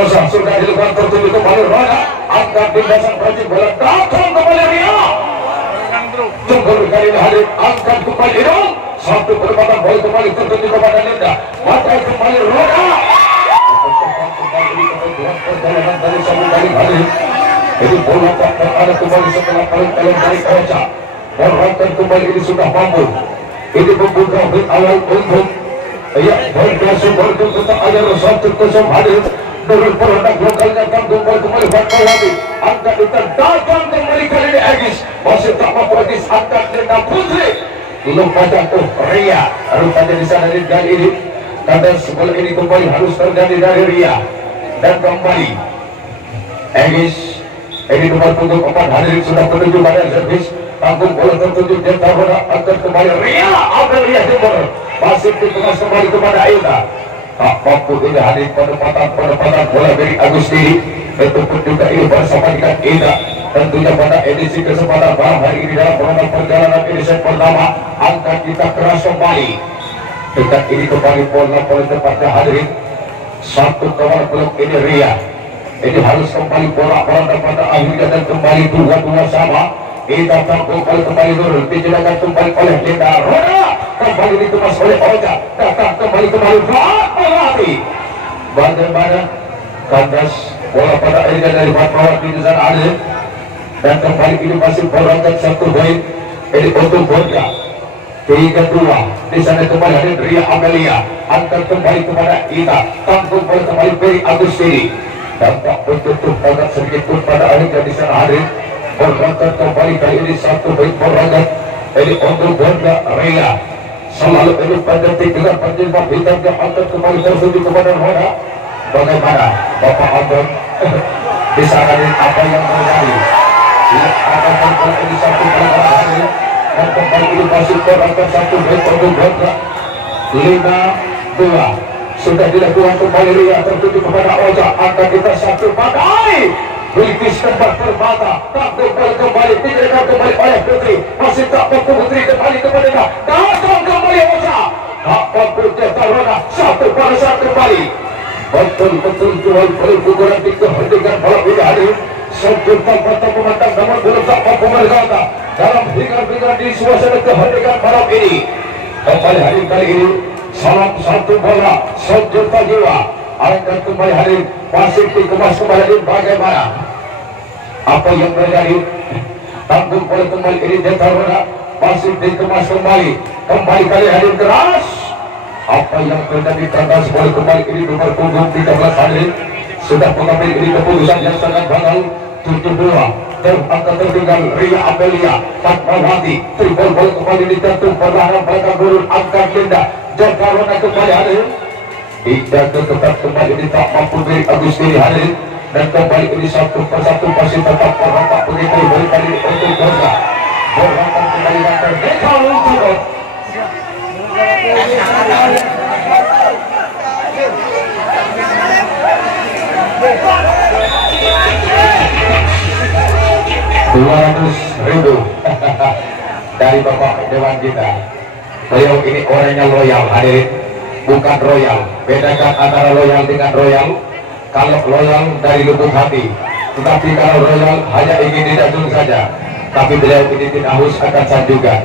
Rosa sudah dilakukan tertuju kembali roda angkat lintasan Prajurit bola datang kembali Ria tunggu kali ini hadir angkat kembali dong satu perempatan bola kembali tertuju kepada Linda mata kembali roda perjalanan dari sambung kali hadir ini bola tak ada kembali setelah paling dari Ocha Borangkan kembali ini sudah mampu ini membuka hit awal untuk ya berbiasa tetap ada satu kosong hadir dengan produk lokalnya tanggung kembali Fatmawati angkat datang kembali kali ini Agis masih tak mampu Agis angkat Linda Putri belum pada Ria rupanya di sana kali ini kandas bola ini kembali harus terjadi dari Ria dan kembali Agis ini nomor punggung 4 hadir sudah menuju pada servis tanggung bola tertuju dan bola angkat kembali Ria Amelia Timur masih dikemas kembali kepada Aida tak mampu ini hadir penempatan bola dari Agustini itu pun juga ini bersama dengan Ida tentunya pada edisi kesempatan malam hari ini dalam program perjalanan edisi pertama angkat kita keras kembali dekat ini kembali bola tepatnya hadirin satu kawal blok ini Ria ini harus kembali bola pada akhirnya dan kembali dua sama kita tampung kembali turun dijelaskan kembali oleh Linda Roda kembali dikemas oleh Oja datang kembali Fatmawati bagaimana kandas bola pada akhirnya dari Fatmawati di sana ada dan kembali ini masih berangkat satu poin ini untuk Borja 3-2 di sana kembali ada Ria Amelia angkat kembali kepada Ita tampung bola kembali Beri Agustini dampak untuk agak sedikit pun pada akhirnya di sana hadir berangkat kembali kali ini satu baik berangkat ini untuk Borja Ria selalu ini pada dengan penjelasan hitam yang angkat kembali tertuju kepada Roda bagaimana Bapak Anton di sana apa yang terjadi akan kembali ini satu berangkat dan kembali ini masih berangkat satu baik untuk Borja 5-2 sudah dilakukan kembali Ria tertuju kepada Oja angkat kita satu pakai British tempat terbata tak kembali diberikan kembali oleh Putri masih tak mampu Putri kembali kepada dia datang kembali Oja tak mampu Roda satu pada saat kembali betul-betul jual perguguran di kehentikan malam ini hadir sempur tanpa memandang namun belum tak mampu berkata dalam hingar-hingar di suasana kehentikan malam ini kembali hadir kali ini salam satu bola sejuta jiwa angkat kembali hadir masih dikemas kembali bagaimana apa yang terjadi tanggung bola kembali ini Roda masih dikemas kembali kali hadir keras apa yang terjadi kandas bola kembali ini nomor punggung 13 hadir sudah mengambil ini keputusan yang sangat bakal 7-2 terangkat tertinggal Ria Amelia Fatmawati tribol bola kembali dicantum perlahan belakang turun angkat Linda Roda kembali hadir tidak tetap kembali ini tak mampu dari Agustini hadir dan kembali ini satu persatu masih tetap berangkat begitu berikan ini untuk Borja berangkat kembali dan terdekat untuk $200.000 dari Bapak Dewan kita beliau ini orangnya loyal hadirin bukan royal bedakan antara loyal dengan royal kalau loyal dari lubuk hati tetapi kalau royal hanya ingin didanjung saja tapi beliau ini tidak haus akan sanjungan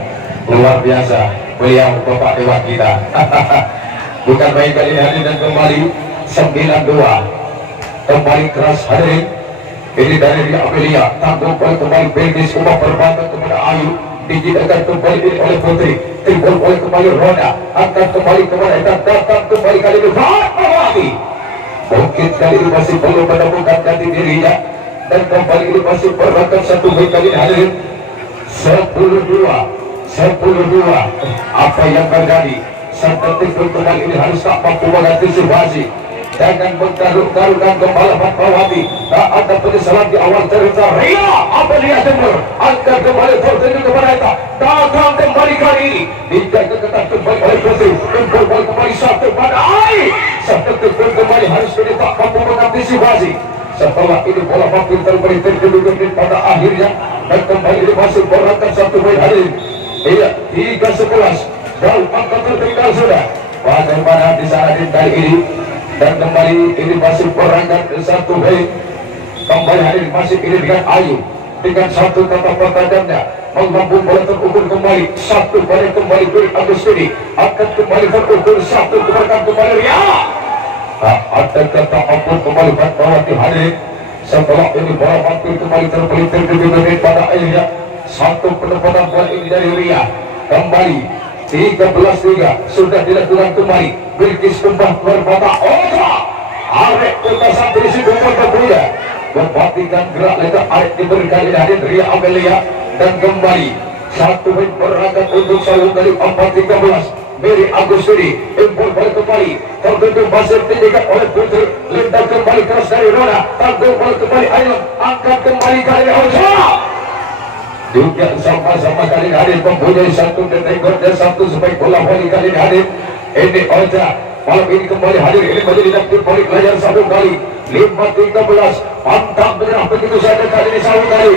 luar biasa beliau Bapak Dewan kita bukan main kali ini hadir dan kembali 9-2 kembali keras hadirin ini dari Ria Amelia tanggung kembali Belgis Umar berbangga kepada Ayu dijidakan kembali oleh Putri timbul oleh kembali Roda angkat kembali kepada dan datang kembali kali ini Fatmawati mungkin kali ini masih belum menemukan jati dirinya dan kembali ini masih berangkat satu baik kali ini hadirin 10-2 apa yang terjadi sampai timbul kembali ini harus tak mampu mengantisipasi jangan menggaruk-garukkan kepala Fatmawati tak ada penyesalan di awal cerita Ria Amelia Timur angkat kembali tertuju kepada kita datang kembali kali ini dijaga ketat kembali oleh Putri timbul kembali satu pada Ai satu timbul kembali harus tak mampu mengantisipasi setelah ini bola makin terberi terjadi pada akhirnya dan kembali ini masih berangkat satu poin hadir iya 3-11 jauh angkat tertinggal sudah bagaimana di sana di kali ini dan kembali ini masih perangkat satu baik. Kembali hadir masih ini dengan Ayu dengan satu kata pertanyaannya melambung bola terukur kembali satu balik kembali dari Agustini akan kembali terukur satu keberkan kembali Ria. Ada kata ampun kembali Fatmawati hadir setelah ini bola mampir kembali terpelintir di menit pada akhirnya satu penempatan bola ini dari Ria kembali 13-3 sudah dilakukan kembali Bilkis kembang berbata Oka Arek Kota Santri Sidumur Kebuya memperhatikan gerak letak Arek diberikan hadir Ria Amelia dan kembali satu menit berangkat untuk sahur dari 4-13 Mary Agustini impor balik kembali tertutup pasir tindikan oleh Putri Linda kembali keras dari Rona tanggung balik kembali Ayam angkat kembali kali Oka juga sama-sama kali hadir mempunyai satu detektor dan satu sebaik bola voli kali hadir ini Oka malam ini kembali hadir ini menjadi dapur balik layar satu kali 5-13 mantap menyerah begitu saja kali ini satu kali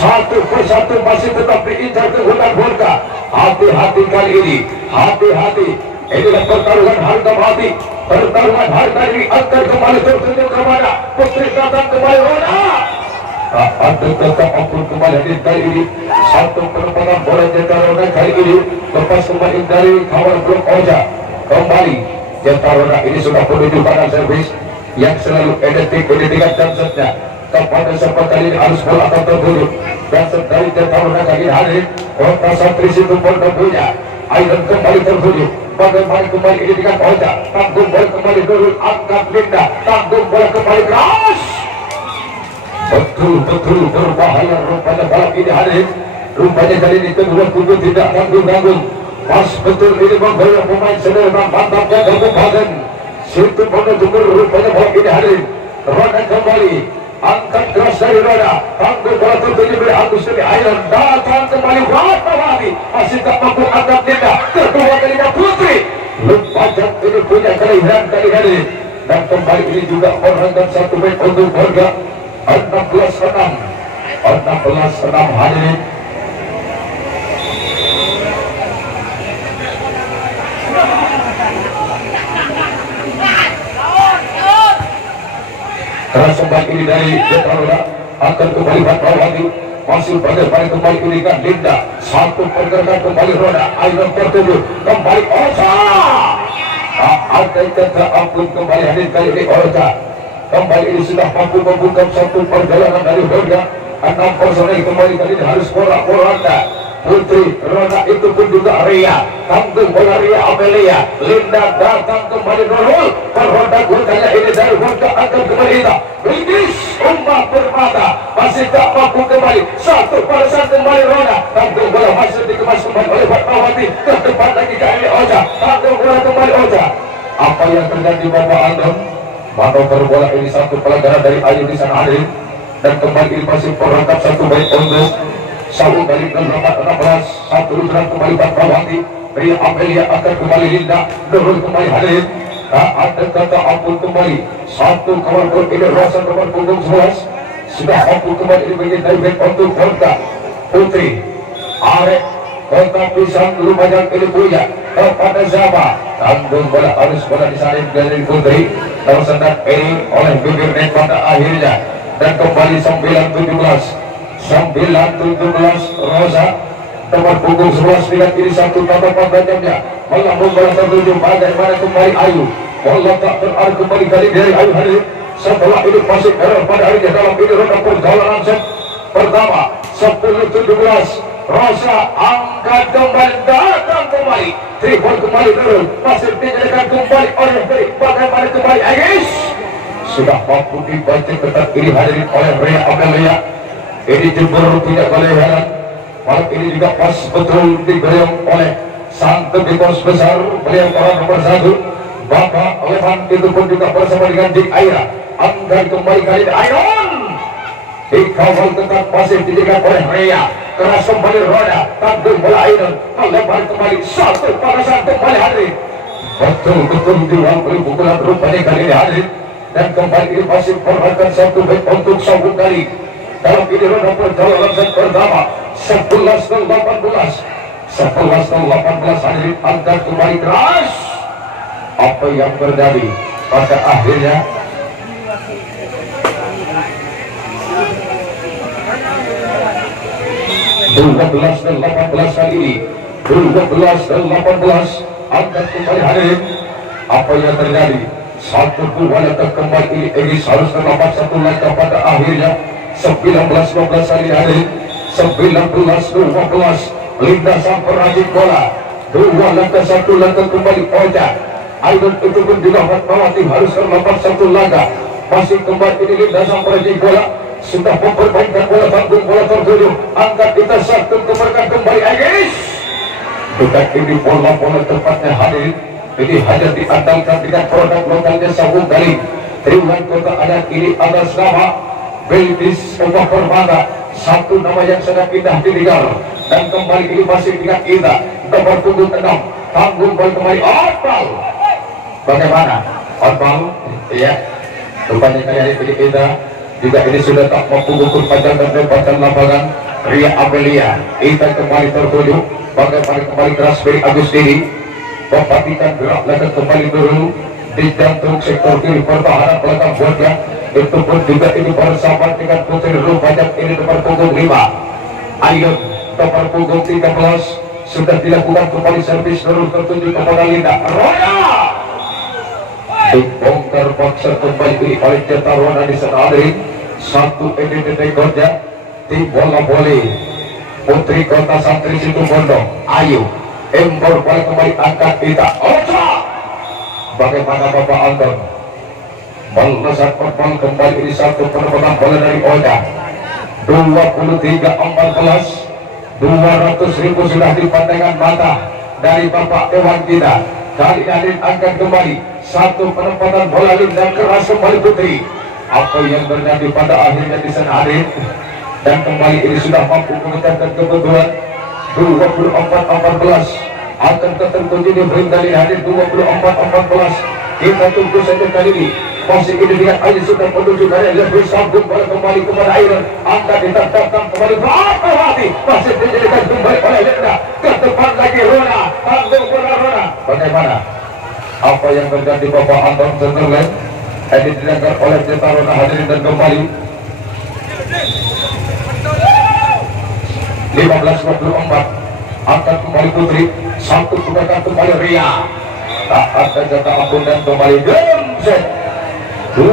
satu persatu masih tetap diincar ke hutan Volga hati-hati kali ini hati-hati inilah pertarungan harga mati pertarungan harga diri akan kembali tertunjuk kepada Putri datang kembali Rona ada tetap ampun kembali hadir kali ini satu penempatan bola Jetarona kali ini lepas kembali dari kawan blok Oja kembali Jetarona ini sudah menuju pada servis yang selalu identik dengan jamsetnya kepada siapa kali ini harus bola atau tertutup dan dari Jetarona kali ini hadir Kota Santri Situpun punya Aidan kembali tertutup bagaimana kembali ini dengan Oja tanggung bola kembali dulu angkat Linda tanggung bola kembali keras betul-betul berbahaya rupanya balap ini hadir rupanya kali ini kedua kubu tidak tanggung-tanggung pas betul ini membayar pemain sederhana mantapnya Kabupaten Situpun rupanya balap ini hadir Roda kembali angkat keras dari Roda tanggung bola tertuju dari Agustini Aidan datang kembali Fatmawati masih tak mampu angkat Linda kedua kalinya Putri Lupajak ini punya kelebihan kali hadir dan kembali ini juga orangkan satu baik untuk Volga 16-6 hadirin keras kembali ini dari Jetarona akan kembali Fatmawati masih bagaimana kembali ini kan Linda satu pergerakan kembali Roda Aidan tertuju kembali Oka ada kata ampun kembali hadir kali ini Oka kembali ini sudah mampu membuka satu perjalanan dari Volga 6 personel kembali kali ini harus bola-bola Putri Roda itu pun juga Ria tanggung bola Ria Amelia Linda datang kembali Nurul perhoda gulkanya ini dari Volga akan kembali kita British Umbah Permata masih tak mampu kembali satu persen kembali Roda tanggung bola masih dikemas kembali oleh Fatmawati ke depan lagi ke ini Oja tanggung bola kembali Oja apa yang terjadi Bapak Anton manuver bola ini satu pelanggaran dari Ayu di sana hadir dan kembali ini masih perangkap satu baik untuk satu balik dan 16 satu lusuran kembali Fatmawati Ria Amelia akan kembali Linda Nurul kembali hadir ada kata ampun kembali satu kawan gol ini rasa nomor punggung 11 sudah ampun kembali ini bagi David untuk Volga Putri Arek Kota Pisang Lumajang ini punya kepada Zaba tanggung bola harus bola disalin dari Putri tersendat ini oleh bibir net pada akhirnya dan kembali 9-17 Rosa nomor punggung 11 dengan ini satu tata pandangannya melambung bola tertuju bagaimana kembali Ayu bola tak terarah kembali kali dari Ayu hadir setelah ini masih error pada harinya dalam ini roda perjalanan set pertama 10-17 Rosa angkat kembali datang kembali tripod kembali turun masih dijadikan kembali oleh Beri bagaimana kembali Agis sudah mampu dibanting ketat ini hadirin oleh Ria Amelia ini jebur tidak kelebihan malam ini juga pas betul diberikan oleh sang tebikos besar beliau orang nomor 1 Bapak Levan itu pun juga bersama dengan Dik Aira angkat kembali kali ini Airon dikawal ketat pasif dijadikan oleh Ria keras kembali Roda tanggung bola Airon melebar kembali satu pada satu kembali hadir betul-betul diulang beri pukulan rupanya kali ini hadir dan kembali ini masih perhatikan satu baik untuk sambung kali dalam ini roda perjalanan set pertama 11-18 hadirin angkat kembali keras apa yang terjadi pada akhirnya belas dan 18 kali ini 12 dan 18 angkat kembali hadirin. Apa yang terjadi? 1-2 langkah kembali ini harus terdapat 1 langkah pada akhirnya 19-12 kali hadirin. 19-12 lintasan perajin bola 2 langkah 1 langkah kembali Oja. Aidon itu pun juga Fatmawati harus terdapat 1 langkah. Masih kembali ini lintasan perajin bola sudah memperbaikkan bola tanggung bola tertuju angkat kita 1 kemerkan kembali Agis. Bukan ini bola-bola tepatnya hadirin. Ini hanya diandalkan dengan produk lokalnya Sabung Galing. Triwulan Kota Adat ini atas nama Beltis Ubah Permata. 1 nama yang sangat indah didengar. Dan kembali ini masih dengan kita nomor punggung 6 tanggung bola kembali Otbal. Bagaimana? Otbal? Iya. Rupanya kali ini kita juga ini sudah tak mampu ukur panjang dan lepaskan lapangan. Ria Amelia kita kembali tertuju. Bagaimana kembali keras dari Agustini memperhatikan gerak langkah kembali dulu di jantung sektor kiri pertahanan belakang buatnya. Itu pun juga ini bersama dengan Putri Rum Pajak ini nomor punggung 5 Ayun nomor punggung 13 sudah dilakukan kembali servis terus tertuju kepada Linda Roya dibongkar paksa kembali oleh Cetarwana di sana ada 1 identitas rekornya di bola voli Putri Kota Santri Situ Bondo Ayu Embor bola kembali angkat kita Ocha. Bagaimana Bapak Anton balasan korban kembali ini 1 penempatan bola dari Ocha 23-14 200.000 sudah dipandangkan mata dari Bapak Dewan kita. Kali ini akan kembali 1 penempatan bola Linda keras kembali Putri. Apa yang terjadi pada akhirnya di sana hadir dan kembali ini sudah mampu mengejarkan kebetulan 24-14 akan tertentu di Brindali hadir 24-14. Kita tunggu saja kali ini. Masih ini dengan Ayu sudah menuju dari lebih sambung bola kembali kepada Iron. Angkat ditatapkan kembali Fatmawati. Masih dijadikan kembali oleh Linda. Ke depan lagi Rona. Tanggung bola Rona. Bagaimana? Apa yang terjadi Bapak Anton Sunderland? Ini didengar oleh Cetarwana hadirin dan kembali 15-24 angkat kembali Putri 1 kemerkan kembali Ria tak ada jatah ampun dan kembali Gemset 2